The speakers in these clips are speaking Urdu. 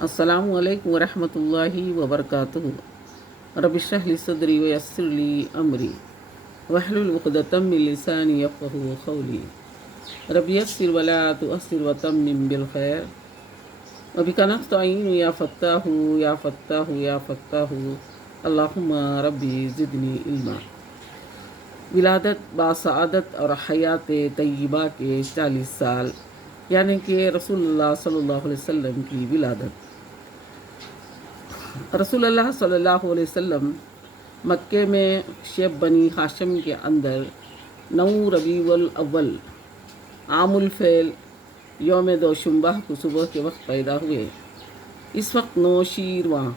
السلام علیکم ورحمۃ اللہ وبرکاتہ۔ رب اشرح لی صدری ویسر لی امری واحلل عقدۃ من لسانی یفقہوا قولی۔ رب یسر ولا تعسر وتمم بالخیر وبک نستعین یا فتاح یا فتاح یا فتاح اللہم ربی زدنی علما۔ ولادت باسعادت اور حیات طیبہ کے 40 سال، یعنی کہ رسول اللہ صلی اللہ علیہ وسلم کی ولادت۔ رسول اللہ صلی اللہ علیہ وسلم مکے میں شیب بنی ہاشم کے اندر 9 ربیع الاول عام الفیل یوم دوشنبہ کو صبح کے وقت پیدا ہوئے۔ اس وقت نوشیروان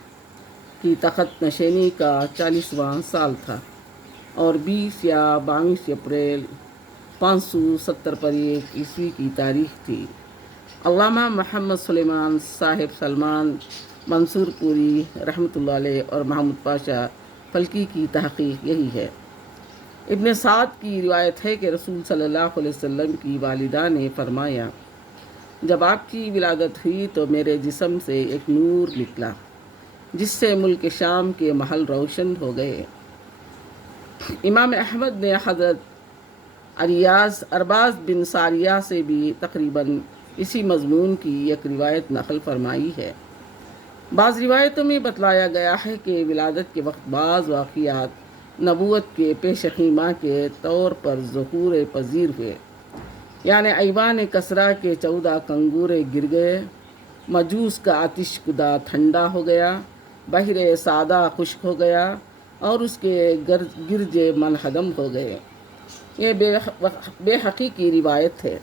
کی تخت نشینی کا 40واں سال تھا اور 20 یا 22 اپریل 570 پر 1 عیسوی کی تاریخ تھی۔ علامہ محمد سلیمان صاحب سلمان منصور پوری رحمۃ اللہ علیہ اور محمود پاشا فلکی کی تحقیق یہی ہے۔ ابن سعد کی روایت ہے کہ رسول صلی اللہ علیہ وسلم کی والدہ نے فرمایا، جب آپ کی ولادت ہوئی تو میرے جسم سے ایک نور نکلا جس سے ملک شام کے محل روشن ہو گئے۔ امام احمد نے حضرت ارباز بن ساریہ سے بھی تقریباً اسی مضمون کی ایک روایت نقل فرمائی ہے۔ بعض روایتوں میں بتلایا گیا ہے کہ ولادت کے وقت بعض واقعات نبوت کے پیش خیمہ کے طور پر ظہور پذیر ہوئے، یعنی ایوان کسریٰ کے 14 کنگورے گر گئے، مجوس کا آتش کدہ ٹھنڈا ہو گیا، بحر سعدہ خشک ہو گیا اور اس کے گرجے منہدم ہو گئے۔ یہ بے حقیقی روایت ہے۔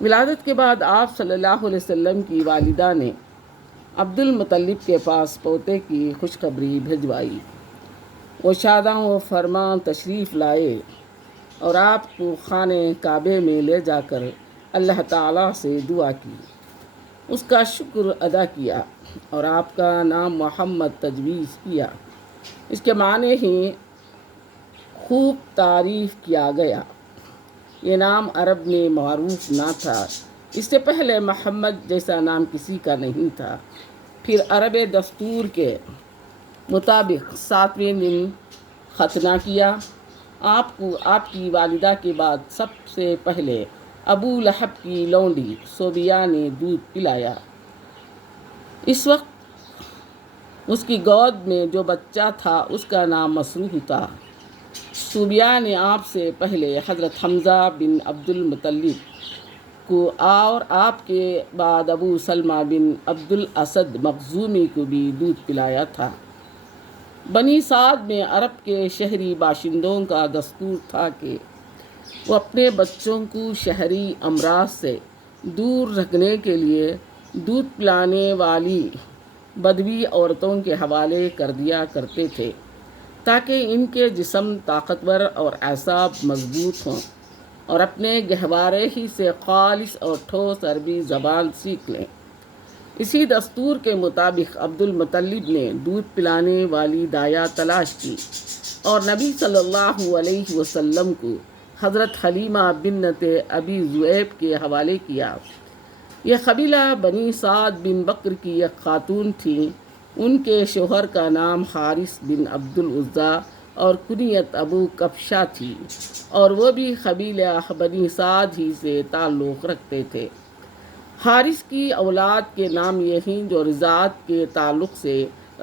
ولادت کے بعد آپ صلی اللہ علیہ وسلم کی والدہ نے عبد المطلب کے پاس پوتے کی خوشخبری بھجوائی۔ وہ شاداں و فرماں تشریف لائے اور آپ کو خانہ کعبے میں لے جا کر اللہ تعالیٰ سے دعا کی، اس کا شکر ادا کیا اور آپ کا نام محمد تجویز کیا۔ اس کے معنی ہی خوب تعریف کیا گیا۔ یہ نام عرب میں معروف نہ تھا، اس سے پہلے محمد جیسا نام کسی کا نہیں تھا۔ پھر عرب دستور کے مطابق 7ویں دن ختنہ کیا۔ آپ کو آپ کی والدہ کے بعد سب سے پہلے ابو لہب کی لونڈی صوبیہ نے دودھ پلایا۔ اس وقت اس کی گود میں جو بچہ تھا اس کا نام مسروح تھا۔ صوبیہ نے آپ سے پہلے حضرت حمزہ بن عبد المطلب کو اور آپ کے بعد ابو سلمہ بن عبد الاسد مخزومی کو بھی دودھ پلایا تھا۔ بنی سعد میں عرب کے شہری باشندوں کا دستور تھا کہ وہ اپنے بچوں کو شہری امراض سے دور رکھنے کے لیے دودھ پلانے والی بدوی عورتوں کے حوالے کر دیا کرتے تھے تاکہ ان کے جسم طاقتور اور اعصاب مضبوط ہوں اور اپنے گہوارے ہی سے خالص اور ٹھوس عربی زبان سیکھ لیں۔ اسی دستور کے مطابق عبد المطلب نے دودھ پلانے والی دایا تلاش کی اور نبی صلی اللہ علیہ وسلم کو حضرت حلیمہ بنت ابی ذؤیب کے حوالے کیا۔ یہ قبیلہ بنی سعد بن بکر کی ایک خاتون تھیں۔ ان کے شوہر کا نام حارث بن عبد العزیٰ اور کنیت ابو کبشہ تھی اور وہ بھی قبیلہ بنی سعد ہی سے تعلق رکھتے تھے۔ حارث کی اولاد کے نام یہ ہیں جو رضاعت کے تعلق سے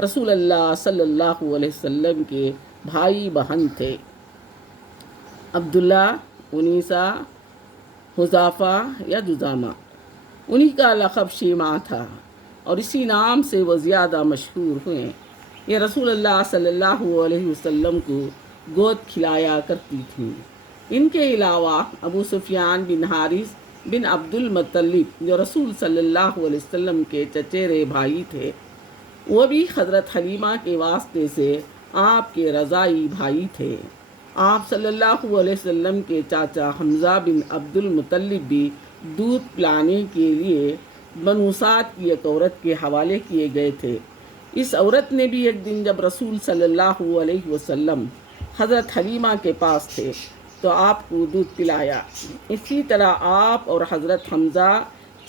رسول اللہ صلی اللہ علیہ وسلم کے بھائی بہن تھے: عبداللہ، انیسہ، حذافہ یا جذامہ۔ انہی کا لقب شیمہ تھا اور اسی نام سے وہ زیادہ مشہور ہوئے۔ یہ رسول اللہ صلی اللہ علیہ وسلم کو گود کھلایا کرتی تھیں۔ ان کے علاوہ ابو سفیان بن حارث بن عبد المطلب جو رسول صلی اللہ علیہ وسلم کے چچیرے بھائی تھے، وہ بھی حضرت حلیمہ کے واسطے سے آپ کے رضاعی بھائی تھے۔ آپ صلی اللہ علیہ وسلم کے چاچا حمزہ بن عبد المطلب بھی دودھ پلانے کے لیے بنو سعد کی ایک عورت کے حوالے کیے گئے تھے۔ اس عورت نے بھی ایک دن جب رسول صلی اللہ علیہ وسلم حضرت حلیمہ کے پاس تھے تو آپ کو دودھ پلایا۔ اسی طرح آپ اور حضرت حمزہ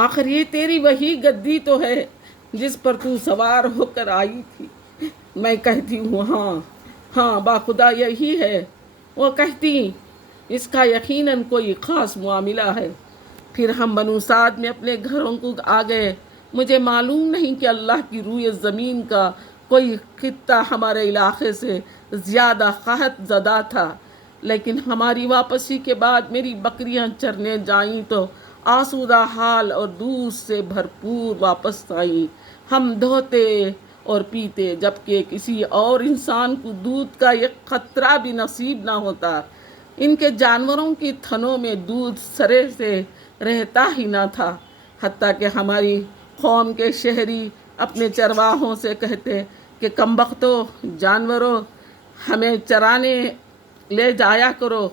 آخر یہ تیری وہی گدی تو ہے جس پر تو سوار ہو کر آئی تھی۔ میں کہتی ہوں ہاں ہاں باخدا یہی ہے۔ وہ کہتی اس کا یقیناً کوئی خاص معاملہ ہے۔ پھر ہم بنو سعد میں اپنے گھروں کو آ گئے۔ مجھے معلوم نہیں کہ اللہ کی روئے زمین کا کوئی خطہ ہمارے علاقے سے زیادہ قحط زدہ تھا، لیکن ہماری واپسی کے بعد میری بکریاں چرنے جائیں تو آسودہ حال اور دودھ سے بھرپور واپس آئیں۔ ہم دھوتے اور پیتے، جبکہ کسی اور انسان کو دودھ کا ایک قطرہ بھی نصیب نہ ہوتا۔ ان کے جانوروں کی تھنوں میں دودھ سرے سے رہتا ہی نہ تھا، حتیٰ کہ ہماری قوم کے شہری اپنے چرواہوں سے کہتے کہ کمبختو جانوروں، ہمیں چرانے لے جایا کرو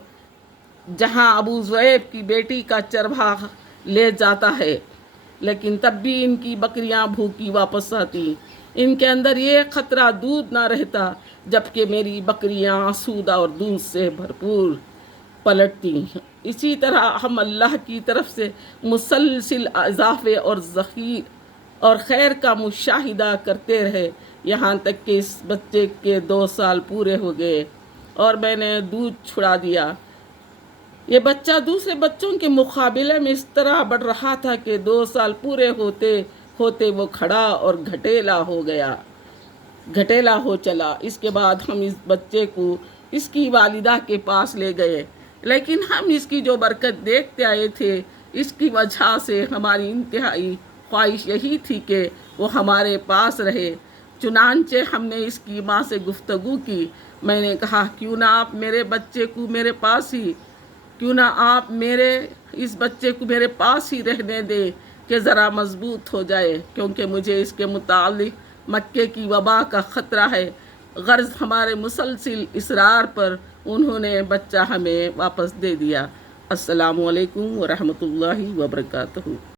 جہاں ابو ذؤیب کی بیٹی کا چرواہ لے جاتا ہے، لیکن تب بھی ان کی بکریاں بھوکی واپس آتی، ان کے اندر یہ خطرہ دودھ نہ رہتا، جبکہ میری بکریاں آسودہ اور دودھ سے بھرپور پلٹتی۔ اسی طرح ہم اللہ کی طرف سے مسلسل اضافے اور ذخیر اور خیر کا مشاہدہ کرتے رہے، یہاں تک کہ اس بچے کے 2 سال پورے ہو گئے اور میں نے دودھ چھڑا دیا۔ یہ بچہ دوسرے بچوں کے مقابلے میں اس طرح بڑھ رہا تھا کہ 2 سال پورے ہوتے ہوتے وہ کھڑا اور گھٹیلا ہو چلا۔ اس کے بعد ہم اس بچے کو اس کی والدہ کے پاس لے گئے، لیکن ہم اس کی جو برکت دیکھتے آئے تھے، اس کی وجہ سے ہماری انتہائی خواہش یہی تھی کہ وہ ہمارے پاس رہے۔ چنانچہ ہم نے اس کی ماں سے گفتگو کی۔ میں نے کہا کیوں نہ آپ میرے بچے کو میرے پاس ہی رہنے دیں کہ ذرا مضبوط ہو جائے، کیونکہ مجھے اس کے متعلق مکے کی وبا کا خطرہ ہے۔ غرض ہمارے مسلسل اصرار پر انہوں نے بچہ ہمیں واپس دے دیا۔ السلام علیکم ورحمۃ اللہ وبرکاتہ۔